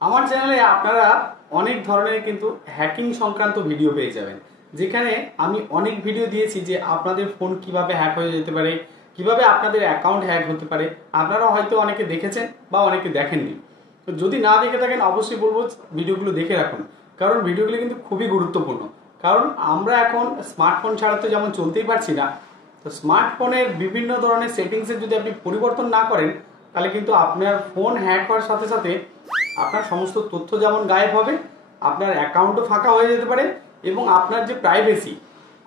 আমার চ্যানেলে আপনারা অনেক ধরনের কিন্তু হ্যাকিং সংক্রান্ত ভিডিও পেয়ে যাবেন, যেখানে আমি অনেক ভিডিও দিয়েছি যে আপনাদের ফোন কিভাবে হ্যাক হয়ে যেতে পারে, কিভাবে আপনাদের অ্যাকাউন্ট হ্যাক হতে পারে। আপনারা হয়তো অনেকে দেখেছেন বা অনেকে দেখেননি। তো যদি না দেখে থাকেন অবশ্যই বলবো ভিডিওগুলো দেখে রাখুন, কারণ ভিডিওগুলো কিন্তু খুবই গুরুত্বপূর্ণ। কারণ আমরা এখন স্মার্টফোন ছাড়া তো যেমন চলতেই পারছি না, তো স্মার্টফোনের বিভিন্ন ধরনের সেটিংসের যদি আপনি পরিবর্তন না করেন, তাহলে কিন্তু আপনার ফোন হ্যাক হওয়ার সাথে সাথে আপনার সমস্ত তথ্য যেমন গায়েব হবে, আপনার অ্যাকাউন্টও ফাঁকা হয়ে যেতে পারে, এবং আপনার যে প্রাইভেসি,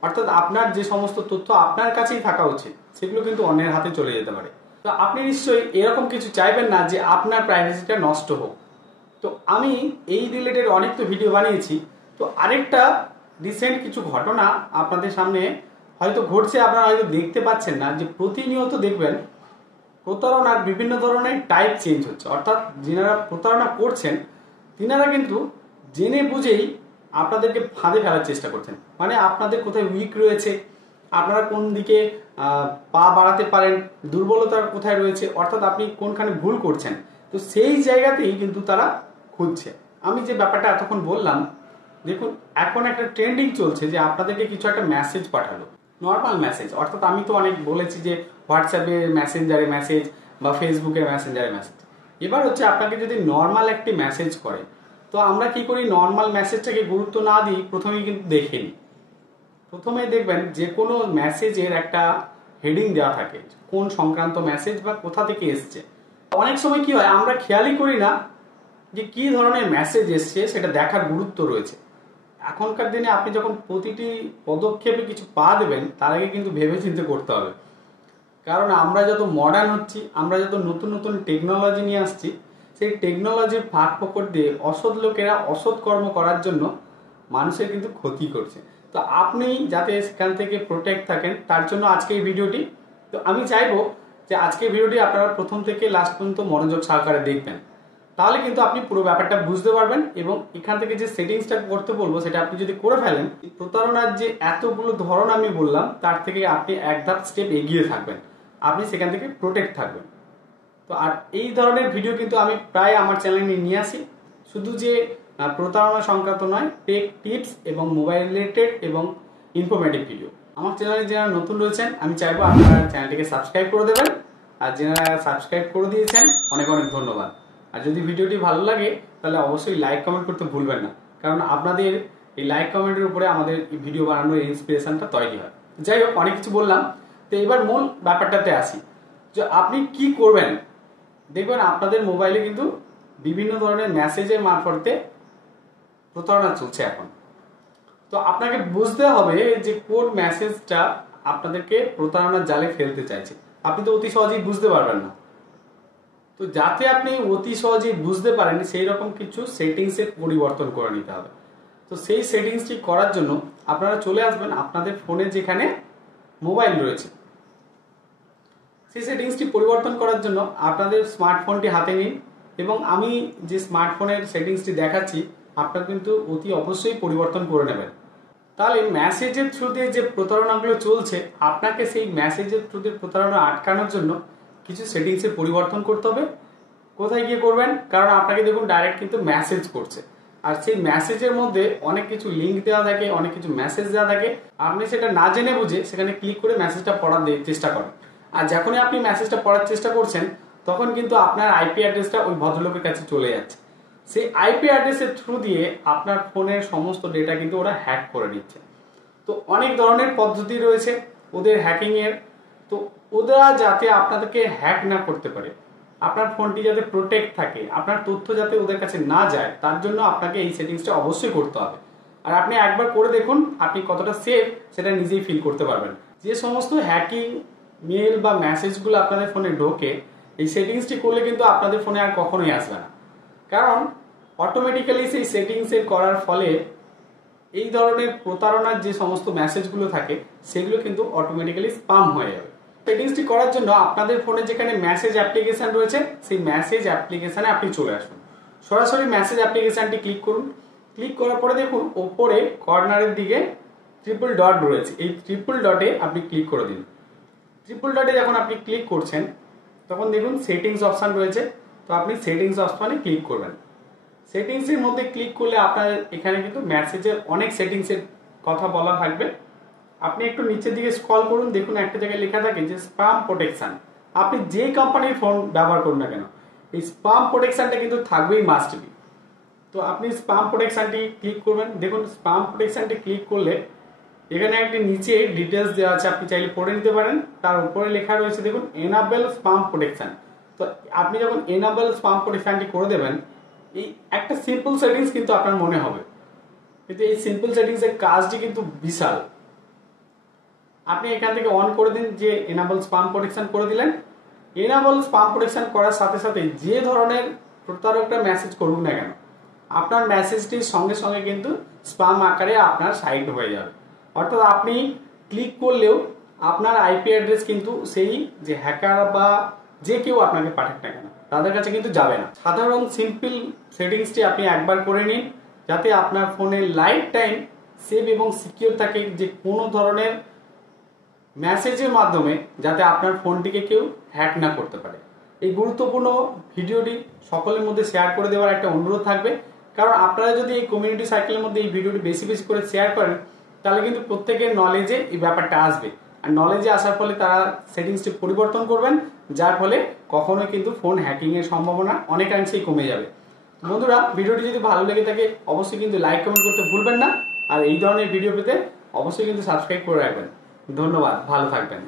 অর্থাৎ আপনার যে সমস্ত তথ্য আপনার কাছেই থাকা উচিত, সেগুলো কিন্তু অন্যের হাতে চলে যেতে পারে। তো আপনি নিশ্চয়ই এরকম কিছু চাইবেন না যে আপনার প্রাইভেসিটা নষ্ট হোক। তো আমি এই রিলেটেড অনেক তো ভিডিও বানিয়েছি। তো আরেকটা রিসেন্ট কিছু ঘটনা আপনাদের সামনে হয়তো ঘটছে, আপনারা হয়তো দেখতে পাচ্ছেন না, যে প্রতিনিয়ত দেখবেন প্রতারণার বিভিন্ন ধরনের টাইপ চেঞ্জ হচ্ছে। অর্থাৎ যিনারা প্রতারণা করছেন তিনারা কিন্তু জেনে বুঝেই আপনাদেরকে ফাঁদে ফেলার চেষ্টা করছেন। মানে আপনাদের কোথায় উইক রয়েছে, আপনারা কোন দিকে পা বাড়াতে পারেন, দুর্বলতা কোথায় রয়েছে, অর্থাৎ আপনি কোনখানে ভুল করছেন, তো সেই জায়গাতেই কিন্তু তারা খুঁজছে। আমি যে ব্যাপারটা এতক্ষণ বললাম, দেখুন এখন একটা ট্রেন্ডিং চলছে যে আপনাদেরকে কিছু একটা মেসেজ পাঠালো, নর্মাল মেসেজ, অর্থাৎ আমি তো অনেক বলেছি যে হোয়াটসঅ্যাপে মেসেঞ্জারে মেসেজ বা ফেসবুকে মেসেঞ্জারে মেসেজ। এবার হচ্ছে আপনাকে যদি নর্মাল একটি মেসেজ করে, তো আমরা কি করি, নর্মাল মেসেজটাকে গুরুত্ব না দিই, প্রথমেই কিন্তু দেখে নিই। প্রথমেই দেখবেন যে কোনো মেসেজের একটা হেডিং দেওয়া থাকে, কোন সংক্রান্ত মেসেজ বা কোথা থেকে এসছে। অনেক সময় কি হয়, আমরা খেয়ালই করি না যে কি ধরনের মেসেজ এসছে, সেটা দেখার গুরুত্ব রয়েছে। এখনকার দিনে আপনি যখন প্রতিটি পদক্ষেপে কিছু পা দেবেন, তার আগে কিন্তু ভেবে চিন্তে করতে হবে। কারণ আমরা যত মডার্ন হচ্ছি, আমরা যত নতুন নতুন টেকনোলজি নিয়ে আসছি, সেই টেকনোলজির ফাঁক ফোকর দিয়ে অসৎ লোকেরা অসৎ কর্ম করার জন্য মানুষের কিন্তু ক্ষতি করছে। তো আপনি যাতে সেখান থেকে প্রোটেক্ট থাকেন, তার জন্য আজকে এই ভিডিওটি। তো আমি চাইবো যে আজকে ভিডিওটি আপনারা প্রথম থেকে লাস্ট পর্যন্ত মনোযোগ সহকারে দেখবেন, তাহলে কিন্তু আপনি পুরো ব্যাপারটা বুঝতে পারবেন। এবং এখান থেকে যে সেটিংসটা করতে বলবো, সেটা আপনি যদি করে ফেলেন, প্রতারণার যে এতগুলো ধরন আমি বললাম, তার থেকে আপনি এক ধাপ স্টেপ এগিয়ে থাকবেন, আপনি সেখান থেকে প্রোটেক্ট থাকবেন। তো আর এই ধরনের ভিডিও কিন্তু আমি প্রায় আমার চ্যানেলে নিয়ে আসি, শুধু যে প্রতারণা সংক্রান্ত নয়, টেক টিপস এবং মোবাইল রিলেটেড এবং ইনফরমেটিভ ভিডিও। আমার চ্যানেলে যারা নতুন রয়েছেন, আমি চাইবো আপনারা চ্যানেলটিকে সাবস্ক্রাইব করে দেবেন, আর যারা সাবস্ক্রাইব করে দিয়েছেন অনেক অনেক ধন্যবাদ। আর যদি ভিডিওটি ভালো লাগে, তাহলে অবশ্যই লাইক কমেন্ট করতে ভুলবেন না, কারণ আপনাদের এই লাইক কমেন্টের উপরে আমাদের ভিডিও বানানোর ইন্সপিরেশনটা তৈরি হয়। যাই হোক, অনেক কিছু বললাম, তো এবার মূল ব্যাপারটাতে আসি, যে আপনি কি করবেন। দেখবেন আপনাদের মোবাইলে কিন্তু বিভিন্ন ধরনের মেসেজের মারফতে প্রতারণা চলছে এখন। তো আপনাকে বুঝতে হবে যে কোন মেসেজটা আপনাদেরকে প্রতারণার জালে ফেলতে চাইছে। আপনি তো অতি সহজেই বুঝতে পারবেন না। তো যাতে আপনি অতি সহজেই বুঝতে পারেন, সেই রকম কিছু সেটিংসের পরিবর্তন করে নিতে হবে। তো সেই সেটিংসটি করার জন্য আপনারা চলে আসবেন আপনাদের ফোনে যেখানে মোবাইল রয়েছে, সেই সেটিংসটি পরিবর্তন করার জন্য আপনাদের স্মার্টফোনটি হাতে নিন, এবং আমি যে স্মার্টফোনের সেটিংসটি দেখাচ্ছি আপনার কিন্তু অতি অবশ্যই পরিবর্তন করে নেবেন। তাহলে মেসেজের থ্রু দিয়ে যে প্রতারণাগুলো চলছে, আপনাকে সেই মেসেজের থ্রু দিয়ে প্রতারণা আটকানোর জন্য কিছু সেটিংসের পরিবর্তন করতে হবে। কোথায় গিয়ে করবেন, কারণ আপনাকে দেখুন ডাইরেক্ট কিন্তু মেসেজ করছে, আর সেই মেসেজের মধ্যে অনেক কিছু লিঙ্ক দেওয়া থাকে, অনেক কিছু মেসেজ দেওয়া থাকে। আপনি সেটা না জেনে বুঝে সেখানে ক্লিক করে মেসেজটা পড়ার চেষ্টা করেন, আর যখনই আপনি মেসেজটা পড়ার চেষ্টা করছেন, তখন কিন্তু আপনার আইপি অ্যাড্রেসটা ওই ভদ্রলোকের কাছে চলে যাচ্ছে। সেই আইপি অ্যাড্রেসের থ্রু দিয়ে আপনার ফোনের সমস্ত ডেটা কিন্তু ওরা হ্যাক করে নিচ্ছে। তো অনেক ধরনের পদ্ধতি রয়েছে ওদের হ্যাকিং এর। তো ওরা যাতে আপনাদেরকে হ্যাক না করতে পারে, আপনার ফোনটি যাতে প্রোটেক্ট থাকে, আপনার তথ্য যাতে ওদের কাছে না যায়, তার জন্য আপনাকে এই সেটিংসটা অবশ্যই করতে হবে। আর আপনি একবার করে দেখুন আপনি কতটা সেফ সেটা নিজেই ফিল করতে পারবেন। যে সমস্ত হ্যাকিং মেল বা মেসেজগুলো আপনাদের ফোনে ঢোকে, এই সেটিংসটি করলে কিন্তু আপনাদের ফোনে আর কখনোই আসবে না, কারণ অটোমেটিক্যালি সেই সেটিংসের করার ফলে এই ধরনের প্রতারণার যে সমস্ত মেসেজগুলো থাকে, সেগুলো কিন্তু অটোমেটিক্যালি স্পাম হয়ে যাবে। সেটিংসটি করার জন্য আপনাদের ফোনে যেখানে মেসেজ অ্যাপ্লিকেশন রয়েছে, সেই মেসেজ অ্যাপ্লিকেশনে আপনি চলে আসুন। সরাসরি মেসেজ অ্যাপ্লিকেশনটি ক্লিক করুন। ক্লিক করার পরে দেখুন ওপরে কর্নারের দিকে ট্রিপল ডট রয়েছে, এই ট্রিপল ডটে আপনি ক্লিক করে দিন। ট্রিপল ডটে যখন আপনি ক্লিক করছেন, তখন দেখুন সেটিংস অপশান রয়েছে, তো আপনি সেটিংস অপশানে ক্লিক করবেন। সেটিংসের মধ্যে ক্লিক করলে আপনার এখানে কিন্তু মেসেজের অনেক সেটিংসের কথা বলা থাকবে। আপনি একটু নিচের দিকে স্ক্রল করুন, দেখুন একটা জায়গায় লেখা থাকে যে স্প্যাম প্রোটেকশন। আপনি যে কোম্পানির ফোন ব্যবহার করুন না কেন, এই স্প্যাম প্রোটেকশনটা কিন্তু থাকবেই, মাস্ট বি। তো আপনি স্প্যাম প্রোটেকশনটি ক্লিক করবেন। দেখুন স্প্যাম প্রোটেকশনটি ক্লিক করলে এখানে একটি নিচে ডিটেলস দেওয়া আছে, আপনি চাইলে পড়ে নিতে পারেন। তার উপরে লেখা রয়েছে দেখুন এনাবেল স্প্যাম প্রোটেকশন। তো আপনি যখন এনাবেল স্প্যাম প্রোটেকশনটি করে দেবেন, এই একটা সিম্পল সেটিংস কিন্তু আপনার মনে হবে, কিন্তু এই সিম্পল সেটিংসের কাজটি কিন্তু বিশাল। আপনি এখান থেকে অন করে দিন যে এনাবেল স্প্যাম প্রোটেকশন করে দিলেন। এনাবেল স্প্যাম প্রোটেকশন করার সাথে সাথে যে ধরনের প্রতারকরা মেসেজ করুক না কেন, আপনার মেসেজটির সঙ্গে সঙ্গে কিন্তু স্প্যাম আকারে আপনার সাইড হয়ে যাবে। অর্থাৎ আপনি ক্লিক করলেও আপনার আইপি অ্যাড্রেস কিন্তু সেই যে হ্যাকার বা যে কেউ আপনাকে পাঠাক না কেন তাদের কাছে কিন্তু যাবে না। সাধারণ সিম্পল সেটিংসটি আপনি একবার করে নিন, যাতে আপনার ফোনে লাইফ টাইম সেভ এবং সিকিউর থাকে, যে কোনো ধরনের মেসেজের মাধ্যমে যাতে আপনার ফোনটিকে কেউ হ্যাক না করতে পারে। এই গুরুত্বপূর্ণ ভিডিওটি সকলের মধ্যে শেয়ার করে দেওয়ার একটা অনুরোধ থাকবে, কারণ আপনারা যদি এই কমিউনিটি সাইকেলের মধ্যে এই ভিডিওটি বেশি বেশি করে শেয়ার করেন, তাহলে কিন্তু প্রত্যেকের নলেজে এই ব্যাপারটা আসবে। আর নলেজে আসার ফলে তারা সেটিংসটি পরিবর্তন করবেন, যার ফলে কখনোই কিন্তু ফোন হ্যাকিংয়ের সম্ভাবনা অনেকাংশেই কমে যাবে। বন্ধুরা, ভিডিওটি যদি ভালো লেগে থাকে অবশ্যই কিন্তু লাইক কমেন্ট করতে ভুলবেন না, আর এই ধরনের ভিডিও পেতে অবশ্যই কিন্তু সাবস্ক্রাইব করে রাখবেন। ধন্যবাদ, ভালো থাকবেন।